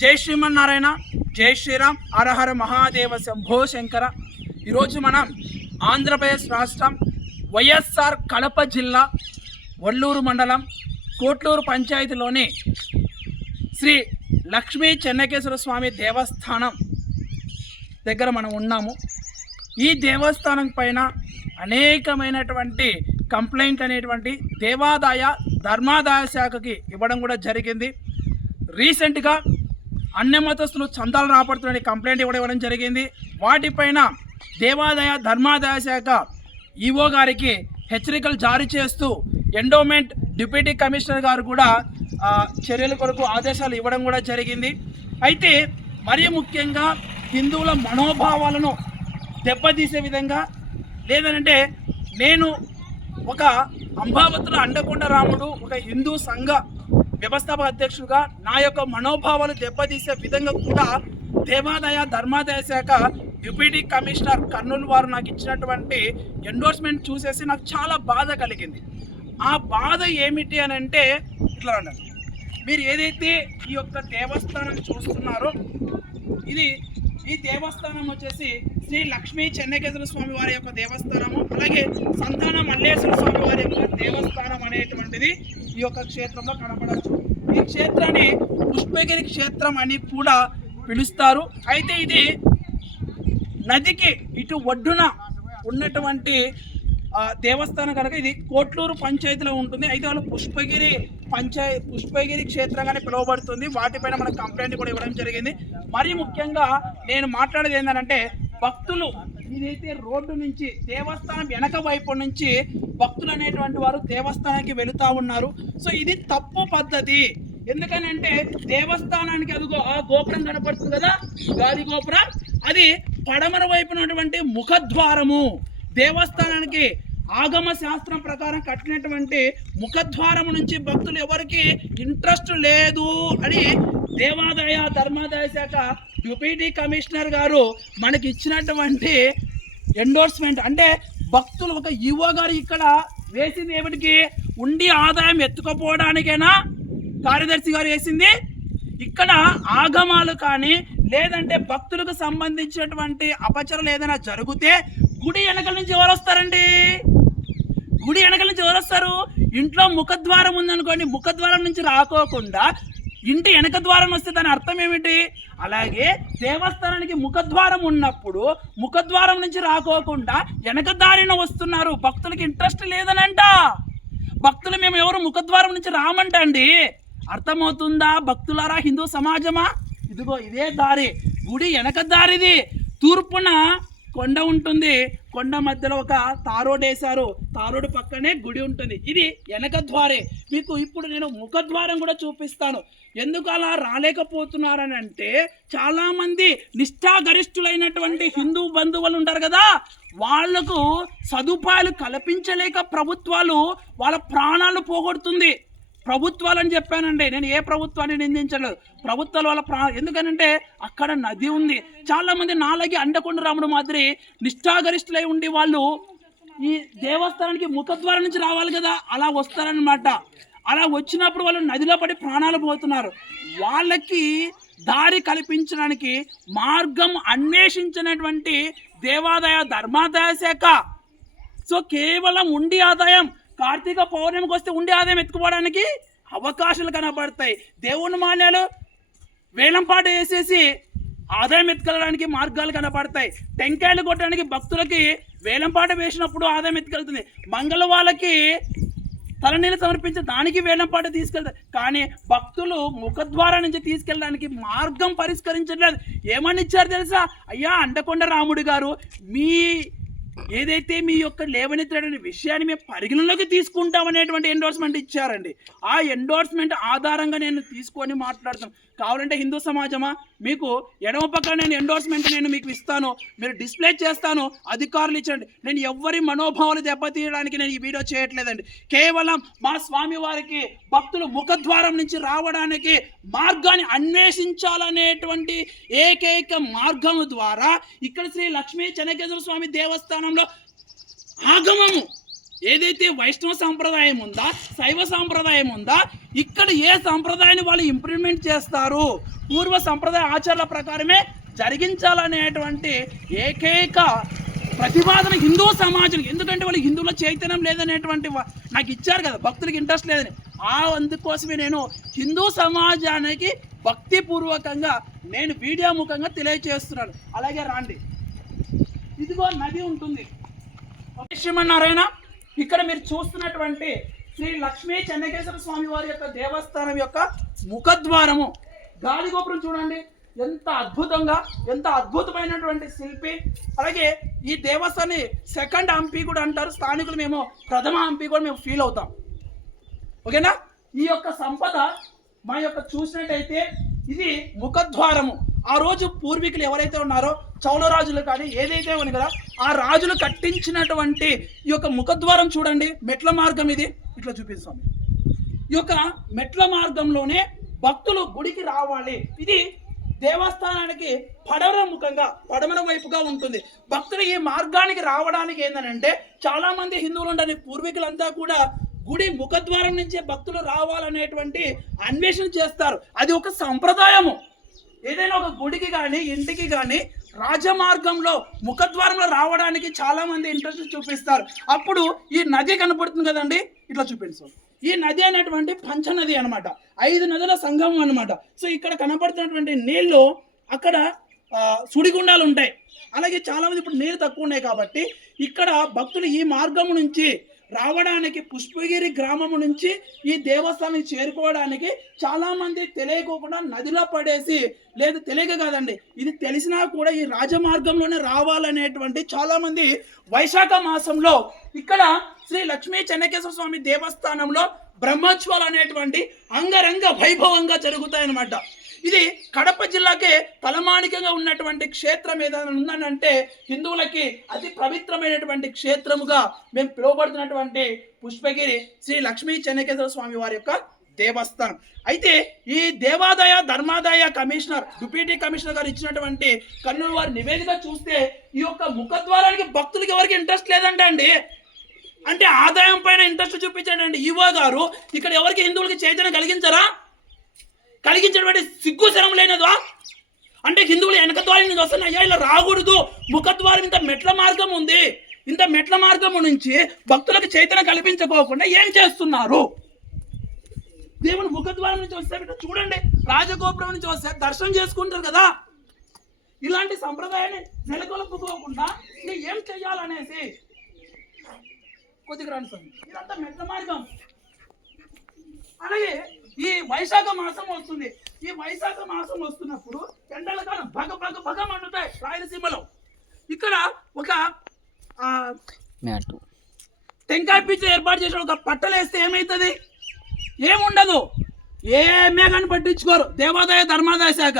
జై శ్రీమన్నారాయణ జై శ్రీరామ్ హరహర మహాదేవ శంభో శంకర. ఈరోజు మనం ఆంధ్రప్రదేశ్ రాష్ట్రం వైఎస్ఆర్ కడప జిల్లా వల్లూరు మండలం కోట్లూరు పంచాయతీలోని శ్రీ లక్ష్మీ చెన్నకేశ్వర స్వామి దేవస్థానం దగ్గర మనం ఉన్నాము. ఈ దేవస్థానం పైన అనేకమైనటువంటి కంప్లైంట్ అనేటువంటి దేవాదాయ ధర్మాదాయ శాఖకి ఇవ్వడం కూడా జరిగింది. రీసెంట్గా అన్య మతస్థులు చందాలు రాబడుతున్న కంప్లైంట్ ఇవ్వడం ఇవ్వడం జరిగింది. వాటిపైన దేవాదాయ ధర్మాదాయ శాఖ ఈఓ గారికి హెచ్చరికలు జారీ చేస్తూ ఎండోమెంట్ డిప్యూటీ కమిషనర్ గారు కూడా చర్యల కొరకు ఆదేశాలు ఇవ్వడం కూడా జరిగింది. అయితే మరీ ముఖ్యంగా హిందువుల మనోభావాలను దెబ్బతీసే విధంగా లేదనంటే నేను ఒక అంబావతుల అండకొండ రాముడు ఒక హిందూ సంఘ వ్యవస్థాపక అధ్యక్షుడుగా నా యొక్క మనోభావాలు దెబ్బతీసే విధంగా కూడా దేవాదాయ ధర్మాదాయ శాఖ డిప్యూటీ కమిషనర్ కర్నూలు వారు నాకు ఇచ్చినటువంటి ఎండోర్స్మెంట్ చూసేసి నాకు చాలా బాధ కలిగింది. ఆ బాధ ఏమిటి అని అంటే ఇట్లా అన్నారు. మీరు ఏదైతే ఈ యొక్క దేవస్థానం చూస్తున్నారో ఇది ఈ దేవస్థానం వచ్చేసి శ్రీ లక్ష్మీ చెన్నకేశ్వర స్వామి వారి యొక్క దేవస్థానము అలాగే సంతాన మల్లేశ్వర స్వామి వారి యొక్క దేవస్థానం అనేటువంటిది ఈ యొక్క క్షేత్రంలో కనపడచ్చు ఈ క్షేత్రాన్ని పుష్పగిరి క్షేత్రం అని కూడా పిలుస్తారు. అయితే ఇది నదికి ఇటు ఒడ్డున ఉన్నటువంటి దేవస్థానం కనుక ఇది కోట్లూరు పంచాయతీలో ఉంటుంది. అయితే వాళ్ళు పుష్పగిరి పంచాయ పుష్పగిరి క్షేత్రంగానే పిలువబడుతుంది. వాటిపైన మనకు కంప్లైంట్ కూడా ఇవ్వడం జరిగింది. మరీ ముఖ్యంగా నేను మాట్లాడేది ఏంటంటే భక్తులు ఇదైతే రోడ్డు నుంచి దేవస్థానం వెనక వైపు నుంచి భక్తులు అనేటువంటి వారు దేవస్థానానికి వెళుతూ ఉన్నారు. సో ఇది తప్పు పద్ధతి. ఎందుకని అంటే దేవస్థానానికి అదిగో ఆ గోపురం కనపడుతుంది కదా గాలి గోపురం. అది పడమర వైపు ఉన్నటువంటి ముఖద్వారము. దేవస్థానానికి ఆగమ శాస్త్రం ప్రకారం కట్టినటువంటి ముఖద్వారం నుంచి భక్తులు ఎవరికి ఇంట్రెస్ట్ లేదు అని దేవాదాయ ధర్మాదాయ శాఖ డిప్యూటీ కమిషనర్ గారు మనకి ఇచ్చినటువంటి ఎండోర్స్మెంట్ అంటే భక్తులు ఒక యువ గారు ఇక్కడ వేసింది ఏమిటికి? ఉండి ఆదాయం ఎత్తుకపోవడానికైనా కార్యదర్శి గారు వేసింది? ఇక్కడ ఆగమాలు కానీ లేదంటే భక్తులకు సంబంధించినటువంటి అపచరలు ఏదైనా జరిగితే గుడి వెనకల నుంచి ఎవరు వస్తారండి? గుడి వెనకల నుంచి ఎవరు వస్తారు? ఇంట్లో ముఖద్వారం ఉందనుకోండి ముఖద్వారం నుంచి రాకోకుండా ఇంటి వెనక ద్వారం వస్తే దాని అర్థం ఏమిటి? అలాగే దేవస్థానానికి ముఖద్వారం ఉన్నప్పుడు ముఖద్వారం నుంచి రాకోకుండా వెనక దారిన వస్తున్నారు. భక్తులకి ఇంట్రెస్ట్ లేదనంట. భక్తులు మేము ఎవరు ముఖద్వారం నుంచి రామంటండి. అర్థమవుతుందా? భక్తులారా హిందూ సమాజమా? ఇదిగో ఇదే దారి. గుడి వెనక దారిది. తూర్పున కొండ ఉంటుంది కొండ మధ్యలో ఒక తారోడు వేశారు. తారోడు పక్కనే గుడి ఉంటుంది. ఇది వెనక ద్వారే. మీకు ఇప్పుడు నేను ముఖద్వారం కూడా చూపిస్తాను. ఎందుకు అలా రాలేకపోతున్నారని అంటే చాలామంది నిష్ఠాగరిష్ఠులైనటువంటి హిందూ బంధువులు ఉంటారు కదా వాళ్ళకు సదుపాయాలు కల్పించలేక ప్రభుత్వాలు వాళ్ళ ప్రాణాలు పోగొడుతుంది. ప్రభుత్వాలని చెప్పానండి. నేను ఏ ప్రభుత్వాన్ని నిందించలేదు. ప్రభుత్వాలు వాళ్ళ ప్రా ఎందుకనంటే అక్కడ నది ఉంది. చాలామంది నాలగి అండకొండ రాముడు మాదిరి నిష్ఠాగరిష్ఠులై ఉండి వాళ్ళు ఈ దేవస్థానానికి ముఖద్వారం నుంచి రావాలి కదా అలా వస్తారనమాట అలా వచ్చినప్పుడు వాళ్ళు నదిలో పడి ప్రాణాలు పోతున్నారు. వాళ్ళకి దారి కల్పించడానికి మార్గం అన్వేషించినటువంటి దేవాదాయ ధర్మాదాయ శాఖ. సో కేవలం ఉండి ఆదాయం కార్తీక పౌర్ణమికి వస్తే ఉండే ఆదాయం ఎత్తుకుపోవడానికి అవకాశాలు కనబడతాయి. దేవుని మాన్యాలు వేలంపాట వేసేసి ఆదాయం ఎత్తుకెళ్ళడానికి మార్గాలు కనపడతాయి టెంకాయలు కొట్టడానికి భక్తులకి వేలంపాట వేసినప్పుడు ఆదాయం ఎత్తుకెళ్తుంది. మంగళ వాళ్ళకి తలనీళ్ళు సమర్పించే దానికి వేలంపాట తీసుకెళ్తారు కానీ భక్తులు ముఖద్వారం నుంచి తీసుకెళ్ళడానికి మార్గం పరిష్కరించట్లేదు. ఏమని ఇచ్చారు తెలుసా? అయ్యా అండకొండ రాముడు గారు మీ ఏదైతే మీ యొక్క లేవనెత్తడని విషయాన్ని మేము పరిగణలోకి తీసుకుంటాం అనేటువంటి ఎండోర్స్మెంట్ ఇచ్చారండి. ఆ ఎండోర్స్మెంట్ ఆధారంగా నేను తీసుకొని మాట్లాడుతాను కావాలంటే హిందూ సమాజమా? మీకు ఎడమ పక్కన నేను ఎండోర్స్మెంట్ నేను మీకు ఇస్తాను మీరు డిస్ప్లే చేస్తాను అధికారులు ఇచ్చండి నేను ఎవ్వరి మనోభావాలు దెబ్బతీయడానికి నేను ఈ వీడియో చేయట్లేదండి. కేవలం మా స్వామి వారికి భక్తులు ముఖద్వారం నుంచి రావడానికి మార్గాన్ని అన్వేషించాలనేటువంటి ఏకైక మార్గం ద్వారా ఇక్కడ శ్రీ లక్ష్మీ చెనకేశ్వర స్వామి దేవస్థానంలో ఆగమము. ఏదైతే వైష్ణవ సాంప్రదాయం ఉందా శైవ సాంప్రదాయం ఉందా ఇక్కడ ఏ సాంప్రదాయాన్ని వాళ్ళు ఇంప్లిమెంట్ చేస్తారు పూర్వ సంప్రదాయ ఆచారాల ప్రకారమే జరిగించాలనేటువంటి ఏకైక ప్రతిపాదన హిందూ సమాజం ఎందుకంటే వాళ్ళు హిందువుల చైతన్యం లేదనేటువంటి నాకు ఇచ్చారు కదా భక్తులకి ఇంట్రెస్ట్ లేదని. ఆ అందుకోసమే నేను హిందూ సమాజానికి భక్తిపూర్వకంగా నేను వీడియో ముఖంగా తెలియజేస్తున్నాను అలాగే రాండి. ఇదిగో నది ఉంటుంది. శ్రీమన్నారాయణ ఇక్కడ మీరు చూస్తున్నటువంటి శ్రీ లక్ష్మీ చెన్నకేశ్వర స్వామి వారి యొక్క దేవస్థానం యొక్క ముఖద్వారము. గాలిగోపురం చూడండి. ఎంత అద్భుతంగా ఎంత అద్భుతమైనటువంటి శిల్పి. అలాగే ఈ దేవస్థాన్ని సెకండ్ హంపి కూడా అంటారు. స్థానికులు మేము ప్రథమ హంపి కూడా మేము ఫీల్ అవుతాం. ఓకేనా? ఈ యొక్క సంపద మా యొక్క చూసినట్టయితే ఇది ముఖద్వారము. ఆ రోజు పూర్వీకులు ఎవరైతే ఉన్నారో చౌల రాజులు కానీ ఏదైతే ఉంది కదా ఆ రాజులు కట్టించినటువంటి ఈ యొక్క ముఖద్వారం చూడండి మెట్ల మార్గం ఇది. ఇట్లా చూపిస్తాం ఈ యొక్క మెట్ల మార్గంలోనే భక్తులు గుడికి రావాలి. ఇది దేవస్థానానికి పడమర ముఖంగా పడమర వైపుగా ఉంటుంది. భక్తులు ఈ మార్గానికి రావడానికి ఏంటంటే చాలా మంది హిందువులు ఉండని పూర్వీకులంతా కూడా గుడి ముఖద్వారం నుంచే భక్తులు రావాలనేటువంటి అన్వేషణ చేస్తారు. అది ఒక సంప్రదాయము. ఏదైనా ఒక గుడికి కానీ ఇంటికి కానీ రాజమార్గంలో ముఖద్వారంలో రావడానికి చాలా మంది ఇంట్రెస్ట్ చూపిస్తారు. అప్పుడు ఈ నది కనపడుతుంది కదండి? ఇట్లా చూపించాం. ఈ నది అనేటువంటి పంచనది అన్నమాట. ఐదు నదుల సంగమం అన్నమాట. సో ఇక్కడ కనపడుతున్నటువంటి నీళ్ళు అక్కడ సుడిగుండాలు ఉంటాయి. అలాగే చాలా మంది ఇప్పుడు నీరు తక్కువ ఉన్నాయి కాబట్టి ఇక్కడ భక్తులు ఈ మార్గం నుంచి రావడానికి పుష్పగిరి గ్రామం నుంచి ఈ దేవస్థానం చేరుకోవడానికి చాలా మంది తెలియకోకుండా నదిలో పడేసి లేదు తెలియక కాదండి ఇది తెలిసినా కూడా ఈ రాజమార్గంలోనే రావాలనేటువంటి చాలా మంది వైశాఖ మాసంలో ఇక్కడ శ్రీ లక్ష్మీ చెన్నకేశ్వర స్వామి దేవస్థానంలో బ్రహ్మోత్సవాలు అనేటువంటి అంగరంగ వైభవంగా జరుగుతాయన్నమాట. ఇది కడప జిల్లాకే తలమానికంగా ఉన్నటువంటి క్షేత్రం ఏదైనా ఉందనంటే హిందువులకి అతి పవిత్రమైనటువంటి క్షేత్రముగా మేము పిలువబడుతున్నటువంటి పుష్పగిరి శ్రీ లక్ష్మీ చెన్నకేశ్వర స్వామి వారి యొక్క దేవస్థానం. అయితే ఈ దేవాదాయ ధర్మాదాయ కమిషనర్ డిప్యూటీ కమిషనర్ గారు ఇచ్చినటువంటి కర్నూలు వారి నివేదిక చూస్తే ఈ యొక్క ముఖద్వారానికి భక్తులకి ఎవరికి ఇంట్రెస్ట్ లేదంట అండి. అంటే ఆదాయం పైన ఇంట్రెస్ట్ చూపించాడండి ఈవో గారు ఇక్కడ ఎవరికి హిందువులకి చైతన్యం కలిగించరా? కలిగించినటువంటి సిగ్గు శరం లేనదా అంటే హిందువులు వెనక ద్వారా నుంచి వస్తున్న అయ్యా ఇలా రాకూడదు. ముఖద్వారం ఇంత మెట్ల మార్గం ఉంది. ఇంత మెట్ల మార్గం నుంచి భక్తులకు చైతన్యం కల్పించుకోకుండా ఏం చేస్తున్నారు? దేవుని ముఖద్వారం నుంచి వస్తే చూడండి రాజగోపురం నుంచి వస్తే దర్శనం చేసుకుంటారు కదా. ఇలాంటి సంప్రదాయాన్ని నెలకొల్పుకోకుండా ఇంకా ఏం చెయ్యాలనేసి కొద్దిగా రాను స్వామి ఇదంతా మెట్ల మార్గం. అలాగే ఈ వైశాఖ మాసం వస్తుంది. ఈ వైశాఖ మాసం వస్తున్నప్పుడు ఎండల కాలం బగ బగ బగ మండుతాయి రాయలసీమలో. ఇక్కడ ఒక టెంకాయ పిచ్చి ఏర్పాటు చేసిన ఒక పట్టలు వేస్తే ఏమవుతుంది ఏముండదు. ఏమే కానీ పట్టించుకోరు. దేవాదాయ ధర్మాదాయ శాఖ.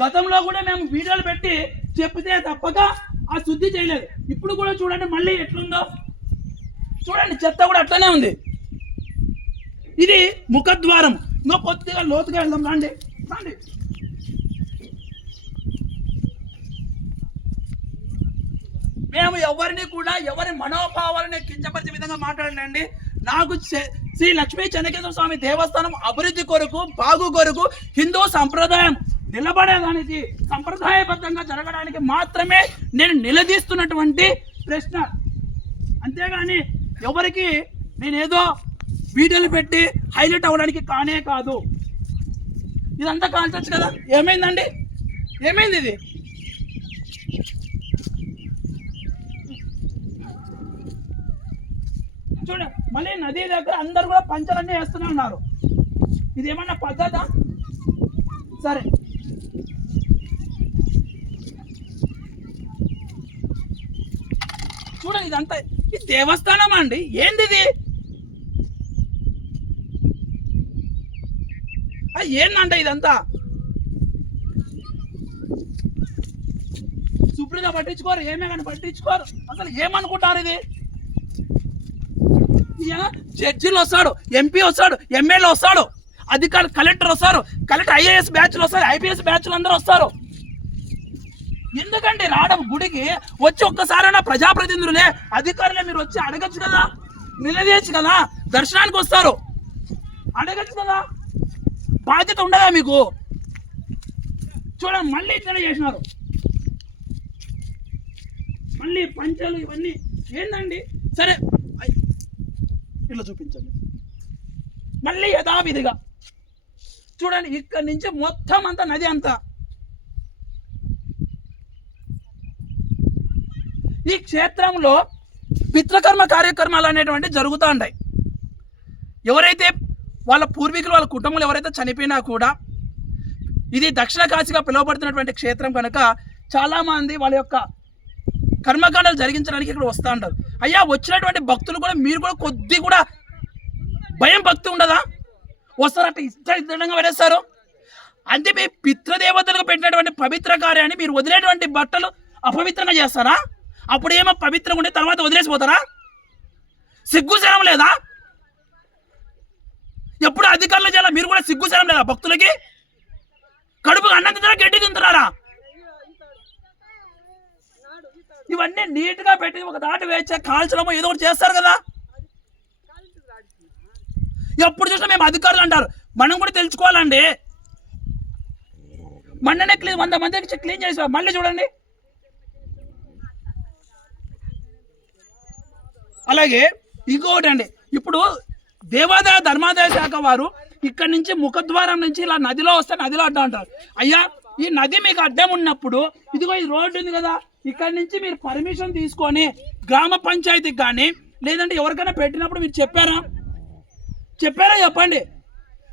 గతంలో కూడా మేము వీడియోలు పెట్టి చెప్తే తప్పక ఆ శుద్ధి చేయలేదు. ఇప్పుడు కూడా చూడండి మళ్ళీ ఎట్లుందో. చూడండి చెత్త కూడా అట్లనే ఉంది. ఇది ముఖద్వారం. నువ్వు కొద్దిగా లోతుగా వెళ్దాం రండి రండి. మేము ఎవరిని కూడా ఎవరి మనోభావాలని కించపరిచే విధంగా మాట్లాడండి నాకు శ్రీ లక్ష్మీ చెన్నకేశ్వర స్వామి దేవస్థానం అభివృద్ధి కొరకు బాగు కొరకు హిందూ సంప్రదాయం నిలబడేదానికి సంప్రదాయబద్ధంగా జరగడానికి మాత్రమే నేను నిలదీస్తున్నటువంటి ప్రశ్న. అంతేగాని ఎవరికి నేనేదో వీడియోలు పెట్టి హైలైట్ అవ్వడానికి కానే కాదు. ఇదంతా కాల్చొచ్చు కదా? ఏమైందండి? ఏమైంది ఇది? చూడ మళ్ళీ నది దగ్గర అందరు కూడా పంచలన్నీ వేస్తూనే ఉన్నారు. ఇది ఏమన్నా పద్ధత? సరే. చూడండి ఇదంతా ఇది దేవస్థానం అండి? ఏంది ఇది? ఏందంట ఇదంతా? సుప్రీంగా పట్టించుకోరు ఏమే కానీ పట్టించుకోరు. అసలు ఏమనుకుంటారు ఇది? ఈయన జడ్జిలు వస్తాడు ఎంపీ వస్తాడు ఎమ్మెల్యే వస్తాడు అధికారులు కలెక్టర్ వస్తారు కలెక్టర్ ఐఏఎస్ బ్యాచ్లు వస్తారు ఐపీఎస్ బ్యాచ్లు అందరూ వస్తారు. ఎందుకండి రావడం గుడికి వచ్చి ఒక్కసారైనా ప్రజాప్రతినిధులే అధికారులే మీరు వచ్చి అడగచ్చు కదా? నిలదీయచ్చు కదా? దర్శనానికి వస్తారు. అడగచ్చు కదా? బాధ్యత ఉండదా మీకు? చూడండి మళ్ళీ ఇట్లనే చేసినారు. మళ్ళీ పంచాలు ఇవన్నీ ఏందండి? సరే ఇట్లా చూపించండి. మళ్ళీ యథావిధిగా. చూడండి ఇక్కడి నుంచి మొత్తం అంతా నది అంతా. ఈ క్షేత్రంలో పితృకర్మ కార్యక్రమాలు అనేటువంటి జరుగుతూ ఉంటాయి. ఎవరైతే వాళ్ళ పూర్వీకులు వాళ్ళ కుటుంబంలో ఎవరైతే చనిపోయినా కూడా ఇది దక్షిణ కాశీగా పిలువబడుతున్నటువంటి క్షేత్రం కనుక చాలామంది వాళ్ళ యొక్క కర్మకాండాలు జరిగించడానికి ఇక్కడ వస్తూ ఉంటారు. అయ్యా వచ్చినటువంటి భక్తులు కూడా మీరు కూడా కొద్ది కూడా భయం భక్తి ఉండదా? వస్తారు? అట్లా ఇష్టంగా వెళ్ళేస్తారు అంటే మీ పితృదేవతలకు పెట్టినటువంటి పవిత్ర కార్యాన్ని మీరు వదిలేటువంటి బట్టలు అపవిత్రంగా చేస్తారా? అప్పుడు ఏమో పవిత్రంగా ఉండే తర్వాత వదిలేసిపోతారా? సిగ్గుశరం లేదా? ఎప్పుడు అధికారులు చేయాలా? మీరు కూడా సిగ్గుశరం లేదా భక్తులకి? కడుపు అన్నం తింటారా గడ్డి తింటున్నారా? ఇవన్నీ నీట్గా పెట్టి ఒక దాటి వేచే కాల్చడమో ఏదో ఒకటి చేస్తారు కదా. ఎప్పుడు చూసినా మేము అధికారులు అంటారు. మనం కూడా తెలుసుకోవాలండి. మొన్ననే క్లీన్ వంద మందికి క్లీన్ చేసాం మళ్ళీ చూడండి. అలాగే ఇంకొకటి అండి ఇప్పుడు దేవాదాయ ధర్మాదాయ శాఖ వారు ఇక్కడ నుంచి ముఖద్వారం నుంచి ఇలా నదిలో వస్తే నదిలో అడ్డం అంటారు. అయ్యా ఈ నది మీకు అడ్డం ఉన్నప్పుడు ఇదిగో ఈ రోడ్డు ఉంది కదా ఇక్కడ నుంచి మీరు పర్మిషన్ తీసుకొని గ్రామ పంచాయతీకి కానీ లేదంటే ఎవరికైనా పెట్టినప్పుడు మీరు చెప్పారా? చెప్పారా చెప్పండి.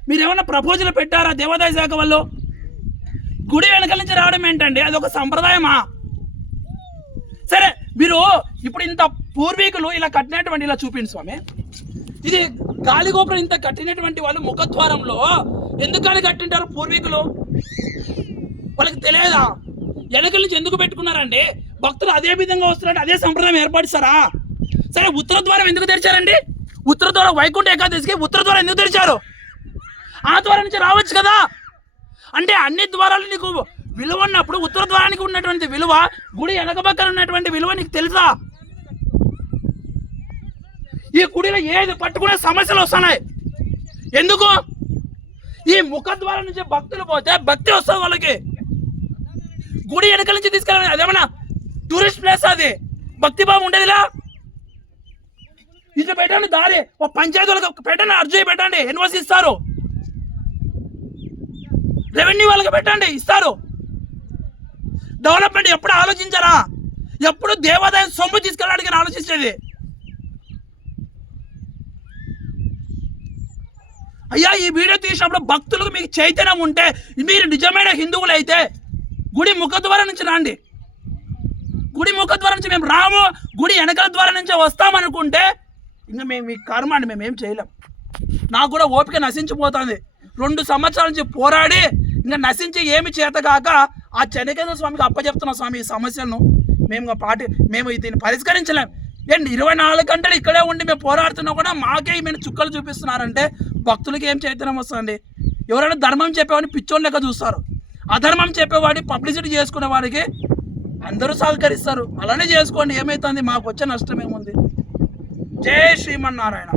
మీరు ఏమైనా ప్రపోజల్ పెట్టారా దేవాదాయ శాఖ వాళ్ళు? గుడి వెనకాల నుంచి రావడం ఏంటండి? అది ఒక సంప్రదాయమా? సరే మీరు ఇప్పుడు ఇంత పూర్వీకులు ఇలా కట్టినటువంటి ఇలా చూపించు స్వామి. ఇది గాలిగోపురం ఇంత కట్టినటువంటి వాళ్ళు ముఖద్వారంలో ఎందుకని కట్టింటారు పూర్వీకులు? వాళ్ళకి తెలియదా? వెనకల నుంచి ఎందుకు పెట్టుకున్నారండి? భక్తులు అదే విధంగా వస్తున్నారంటే అదే సంప్రదాయం ఏర్పడిస్తారా సరే ఉత్తర ద్వారం ఎందుకు తెరిచారండి? ఉత్తర ద్వారం వైకుంఠ ఏకాదశికి ఉత్తర ద్వారం ఎందుకు తెరిచారు? ఆ ద్వారం నుంచి రావచ్చు కదా? అంటే అన్ని ద్వారాలు నీకు విలువ ఉన్నప్పుడు ఉత్తర ద్వారానికి ఉన్నటువంటి విలువ గుడి వెనక పక్కన ఉన్నటువంటి విలువ నీకు తెలుసా? ఈ గుడిలో ఏది పట్టుకునే సమస్యలు వస్తున్నాయి. ఎందుకు? ఈ ముఖద్వారం నుంచి భక్తులు పోతే భక్తి వస్తుంది వాళ్ళకి. గుడి వెనక నుంచి తీసుకెళ్ళాలి. అదేమన్నా టూరిస్ట్ ప్లేస్ అది? భక్తి భావం ఉండేదిలా? ఇట్లా పెట్టండి దారి. ఓ పంచాయతీలకు పెట్టండి అర్జీ పెట్టండి ఎన్వర్స్ ఇస్తారు. రెవెన్యూ వాళ్ళకి పెట్టండి ఇస్తారు. డెవలప్మెంట్ ఎప్పుడు ఆలోచించారా ఎప్పుడు దేవాదాయం సొమ్ము తీసుకెళ్ళడానికి ఆలోచించేది. అయ్యా ఈ వీడియో తీసినప్పుడు భక్తులకు మీకు చైతన్యం ఉంటే మీరు నిజమైన హిందువులు అయితే గుడి ముఖద్వారం నుంచి రండి. గుడి ముఖద్వారం నుంచి మేము రాము గుడి వెనకల ద్వారా నుంచి వస్తామనుకుంటే ఇంకా మేము మీ కర్మ అండి మేము ఏం చేయలేం. నాకు కూడా ఓపిక నశించిపోతుంది. రెండు సంవత్సరాల నుంచి పోరాడి ఇంకా నశించి ఏమి చేతగాక ఆ చెనకేంద్ర స్వామికి అప్పచెప్తున్న స్వామి ఈ సమస్యలను. మేము పాటి మేము దీన్ని పరిష్కరించలేం. ఏంటి ఇరవై నాలుగు గంటలు ఇక్కడే ఉండి మేము పోరాడుతున్నా కూడా మాకే మేము చుక్కలు చూపిస్తున్నారంటే భక్తులకి ఏం చైతన్యం వస్తుంది? ఎవరైనా ధర్మం చెప్పేవాడిని పిచ్చోని లెక్క చూస్తారు. అధర్మం చెప్పేవాడి పబ్లిసిటీ చేసుకునే వాడికి అందరూ సహకరిస్తారు. అలానే చేసుకోండి ఏమవుతుంది మాకు వచ్చే నష్టం ఏముంది? జై శ్రీమన్నారాయణ.